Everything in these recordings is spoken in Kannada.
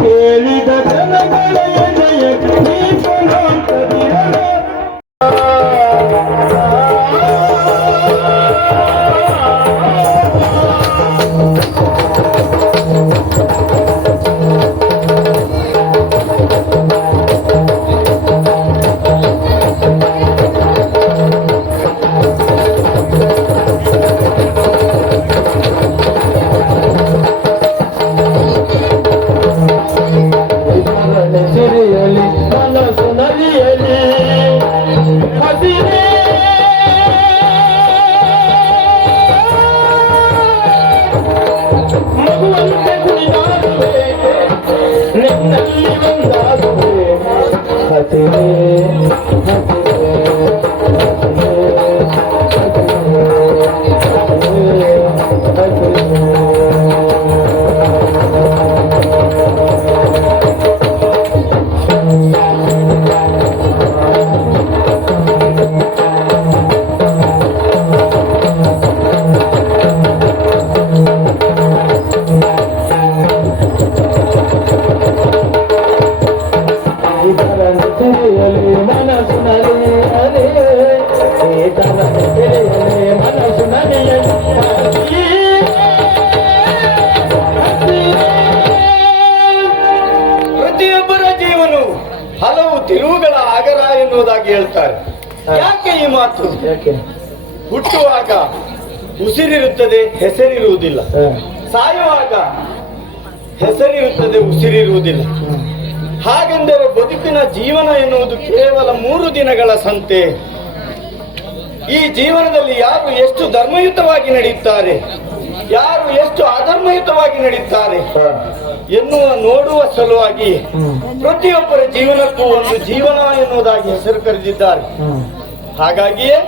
ಕೇಳಿದ ಜನಗಳ ಪ್ರತಿಯೊಬ್ಬರ ಜೀವನವು ಹಲವು ತಿರುವುಗಳ ಆಗರ ಎನ್ನುವುದಾಗಿ ಹೇಳ್ತಾರೆ. ಯಾಕೆ ಈ ಮಾತು? ಹುಟ್ಟುವಾಗ ಉಸಿರಿರುತ್ತದೆ, ಹೆಸರಿರುವುದಿಲ್ಲ. ಸಾಯುವಾಗ ಹೆಸರಿರುತ್ತದೆ, ಉಸಿರಿರುವುದಿಲ್ಲ. ಹಾಗೆಂದರೆ ಬದುಕಿನ ಜೀವನ ಎನ್ನುವುದು ಕೇವಲ 3 ದಿನಗಳ ಸಂತೆ. ಈ ಜೀವನದಲ್ಲಿ ಯಾರು ಎಷ್ಟು ಧರ್ಮಯುತವಾಗಿ ನಡೆಯುತ್ತಾರೆ, ಯಾರು ಎಷ್ಟು ಅಧರ್ಮಯುತವಾಗಿ ನಡೆಯುತ್ತಾರೆ ಎನ್ನುವ ನೋಡುವ ಸಲುವಾಗಿ ಪ್ರತಿಯೊಬ್ಬರ ಜೀವನಕ್ಕೂ ಒಂದು ಜೀವನ ಎನ್ನುವುದಾಗಿ ಹೆಸರು ಕರೆದಿದ್ದಾರೆ. ಹಾಗಾಗಿಯೇ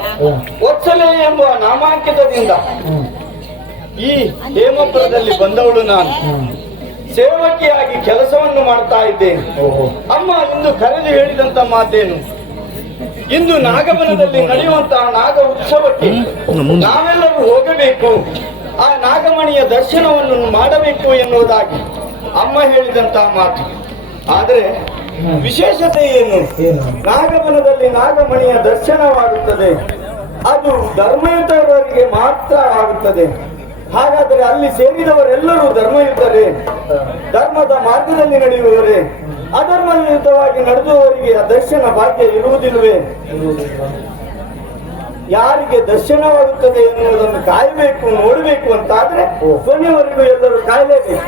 ಒಚ್ಚಲೆ ಎಂಬ ನಾಮಾಂಕಿತದಿಂದ ಈ ಹೇಮಪುರದಲ್ಲಿ ಬಂದವಳು ನಾನು. ಸೇವಕಿಯಾಗಿ ಕೆಲಸವನ್ನು ಮಾಡ್ತಾ ಇದ್ದೇನೆ. ಅಮ್ಮ ಇಂದು ಕರೆದು ಹೇಳಿದಂತ ಮಾತೇನು? ಇಂದು ನಾಗವನದಲ್ಲಿ ನಡೆಯುವಂತಹ ನಾಗ ಉತ್ಸವಕ್ಕೆ ನಾವೆಲ್ಲರೂ ಹೋಗಬೇಕು, ಆ ನಾಗಮಣಿಯ ದರ್ಶನವನ್ನು ಮಾಡಬೇಕು ಎನ್ನುವುದಾಗಿ ಅಮ್ಮ ಹೇಳಿದಂತಹ ಮಾತು. ಆದರೆ ವಿಶೇಷತೆ ಏನು? ನಾಗವನದಲ್ಲಿ ನಾಗಮಣಿಯ ದರ್ಶನವಾಗುತ್ತದೆ, ಅದು ಧರ್ಮಯುತವರಿಗೆ ಮಾತ್ರ ಆಗುತ್ತದೆ. ಹಾಗಾದರೆ ಅಲ್ಲಿ ಸೇರಿದವರೆಲ್ಲರೂ ಧರ್ಮಯುತರೇ? ಧರ್ಮದ ಮಾರ್ಗದಲ್ಲಿ ನಡೆಯುವವರೇ? ಅಧರ್ಮಯುತವಾಗಿ ನಡೆದುವವರಿಗೆ ಆ ದರ್ಶನ ಭಾಗ್ಯ ಇರುವುದಿಲ್ಲವೇ? ಯಾರಿಗೆ ದರ್ಶನವಾಗುತ್ತದೆ ಎನ್ನುವುದನ್ನು ಕಾಯಬೇಕು, ನೋಡಬೇಕು ಅಂತಾದ್ರೆ ಕೊನೆಯವರೆಗೂ ಎಲ್ಲರೂ ಕಾಯಲೇಬೇಕು.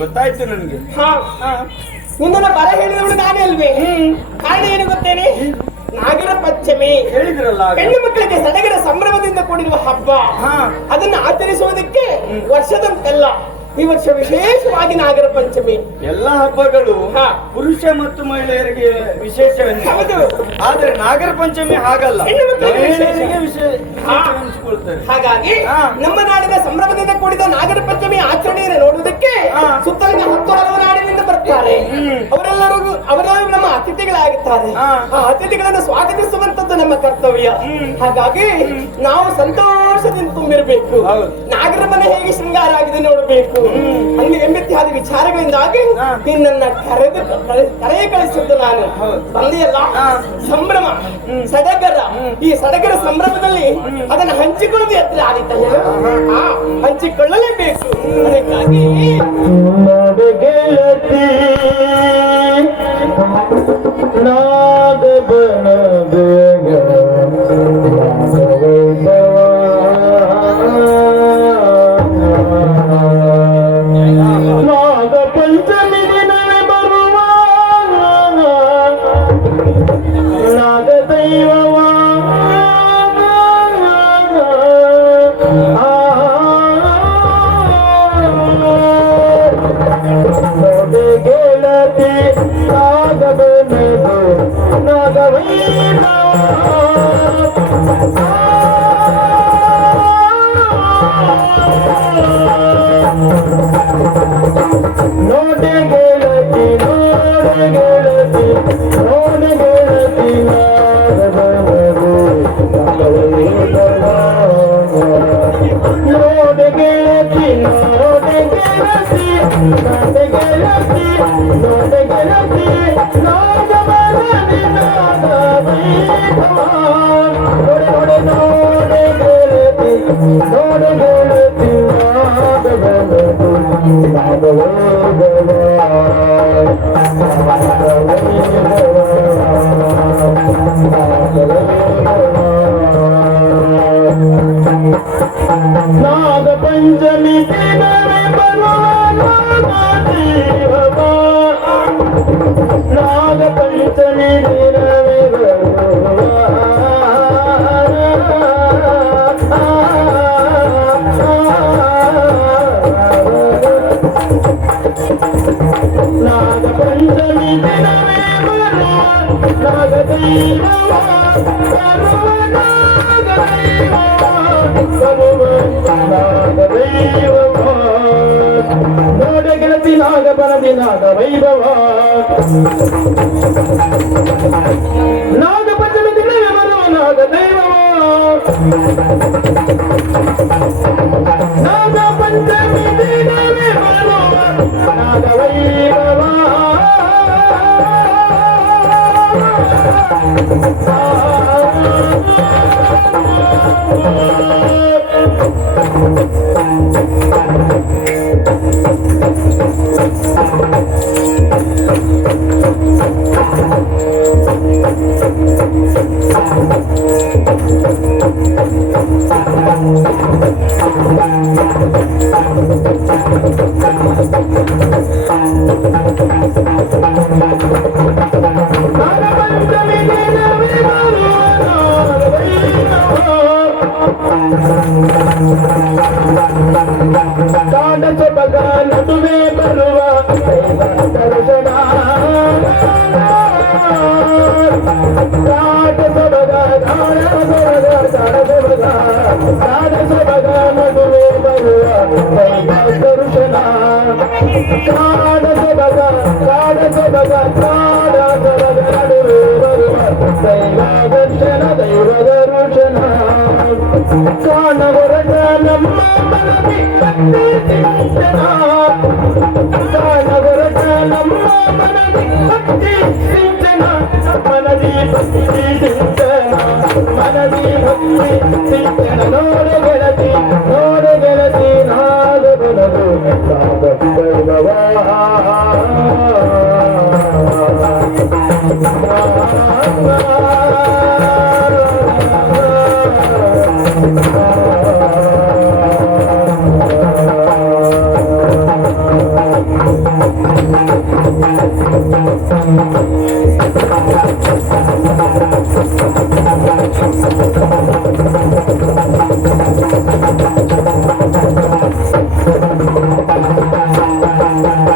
ಗೊತ್ತಾಯ್ತು ನನಗೆ. ಮುಂದಿನ ಬರ ಹೇಳಿದವಳು ನಾನೇ ಅಲ್ವೇ? ಕಾರಣ ಏನು ಗೊತ್ತೇನೆ? ನಾಗರ ಪಂಚಮಿ ಹೇಳಿದ್ರಲ್ಲ, ಹೆಣ್ಣು ಮಕ್ಕಳಿಗೆ ಸಡಗರ ಸಂಭ್ರಮದಿಂದ ಕೂಡಿರುವ ಹಬ್ಬ. ಅದನ್ನು ಆಚರಿಸುವುದಕ್ಕೆ ವರ್ಷದಂತೆಲ್ಲ ಈ ವರ್ಷ ವಿಶೇಷವಾಗಿ ನಾಗರ ಪಂಚಮಿ. ಎಲ್ಲ ಹಬ್ಬಗಳು ಪುರುಷ ಮತ್ತು ಮಹಿಳೆಯರಿಗೆ ವಿಶೇಷವೆಂದು. ಆದ್ರೆ ನಾಗರ ಪಂಚಮಿ ಹಾಗಲ್ಲ, ಹೆಣ್ಣು ಮಕ್ಕಳಿಗೆ ವಿಶೇಷ. ಹಾಗಾಗಿ ನಮ್ಮ ನಾಡಿನ ಸಂಭ್ರಮದಿಂದ ಕೂಡಿದ ನಾಗರ ಪಂಚಮಿ ಆಚರಣೆಯನ್ನು ನೋಡುವುದಕ್ಕೆ ಸುತ್ತಲಿನ 10 ಹಲವು ನಾಡಿನಿಂದ ಬರ್ತಾರೆ. ಅವರೆಲ್ಲರೂ ನಮ್ಮ ಅತಿಥಿಗಳಾಗುತ್ತಾರೆ. ಆ ಅತಿಥಿಗಳನ್ನು ಸ್ವಾಗತಿಸುವಂತದ್ದು ನಮ್ಮ ಕರ್ತವ್ಯ. ಹಾಗಾಗಿ ನಾವು ಸಂತೋಷದಿಂದ ತುಂಬಿರಬೇಕು. ನಾಗರ ಮನೆ ಹೇಗೆ ಶೃಂಗಾರ ಆಗಿದೆ ನೋಡಬೇಕು. ಅಲ್ಲಿ ಎಂಬಿತ್ಯಾದಿ ವಿಚಾರಗಳಿಂದಾಗಿ ನಿನ್ನನ್ನ ಕರೆಯ ಕಳಿಸಿದ್ದು ನಾನು. ಬಂದೆಯಲ್ಲ, ಸಂಭ್ರಮ ಸಡಗರ. ಈ ಸಡಗರ ಸಂಭ್ರಮದಲ್ಲಿ ಅದನ್ನು ಹಂಚಿಕೊಳ್ಳುವುದು ಎತ್ತರ ಆದಿತ್ತ, ಹಂಚಿಕೊಳ್ಳಲೇಬೇಕು. ಅದಕ್ಕಾಗಿ ಗೆಳತಿ ನಾಗ ಪಂಚಮಿ ದಿನವೇ ಬರುವ ನಾಗ ಪಂಚಮಿ ದಿನವೇ ನಾಗ ಪಂಚಮಿ ದಿನವೇ ಬರುವ ನಾಗ ದೈವವ ನೋಡ ಗೆಳತಿ ನಾಗ ಬರದಿ ನಾಗ ವೈಭವ ನಾಗ ಪಂಚಮಿ ದಿನವೇ ಬರುವ ನಾಗ ದೈವವ ನಾಗ ಪಂಚಮಿ ದಿನವೇ ಬರುವ ನಾಗ ವೈಭವ ಕಾಡಸೊಬಗ ನಡುವೆ ಬರುವ ದರ್ಶನ ಕಾಡಸೊಬಗ ಕಾಡಸೊಬಗ ನಡುವೆ ಬರುವ ದರ್ಶನ ಕಾಡಸೊಬಗ ಕಾಡಸೊಬಗ ನಡುವೆ ಬರುವ ದೈವ ದರ್ಶನ ದೈವ ದರ್ಶನ ಕಾಣಗೊರಟ ನಮ್ಮ ಮನದಿ ಭಕ್ತಿ ಸಿಂಚನ ಕಾಣಗೊರಟ ನಮ್ಮ ಮನದಿ ಭಕ್ತಿ ಸಿಂಚನ ಮನದಿ ಭಕ್ತಿ ಸಿಂಚನ ಮನದಿ ಭಕ್ತಿ ಸಿಂಚನ ನೋಡೆ ಗೆಳತಿ ನಾದ ಬನದು ನಾಗವೈಭವ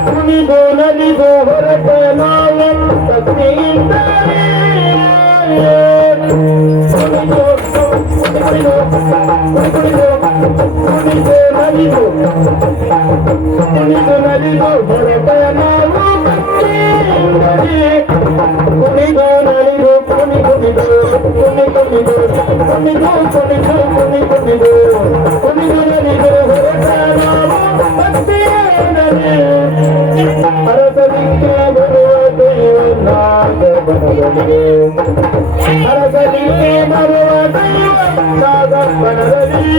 ಕುಣಿದು ನಲಿದು ಹೊರಟ ನಾವು ಭಕ್ತಿಯಿಂದಲೇ ಕುಣಿದು ನಲಿದು ಹೊರಟ ನಾವು ಭಕ್ತಿಯಿಂದಲೇ ಕುಣಿದು ನಲಿದು ಕುಣಿದು ನಲಿದು ಹೊರಟ ನಾವು ಭಕ್ತಿಯಿಂದಲೇ ಅರಸಲಿಕ್ಕೆ ಬರುವ ದೈವ ನಾಗ ಬನದಲ್ಲಿ ಅರಸಲಿಕ್ಕೆ ಬರುವ ದೈವ ನಾಗ ಬನದಲ್ಲಿ